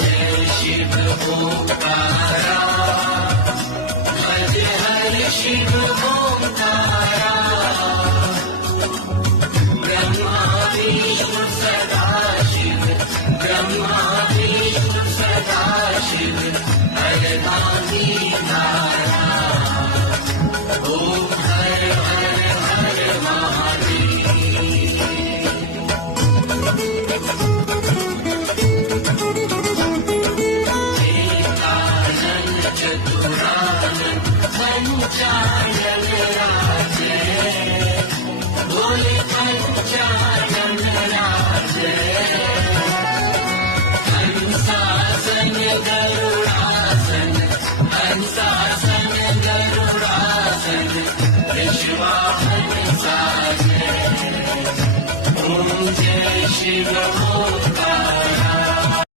जय शिव ओंकारा, भज हर शिव ओंकारा, ब्रह्मा विष्णु सदा शिव, ब्रह्मा विष्णु सदा शिव, हरनामी धारा, ओम हर हर हर महादेव। चतुरानन पंचानन राजे, बोले पंचानन राजे, हंसासन गरुड़ासन, हंसासन गरुड़ासन, विश्वाहन साजे। ओम जय शिव ओंकारा,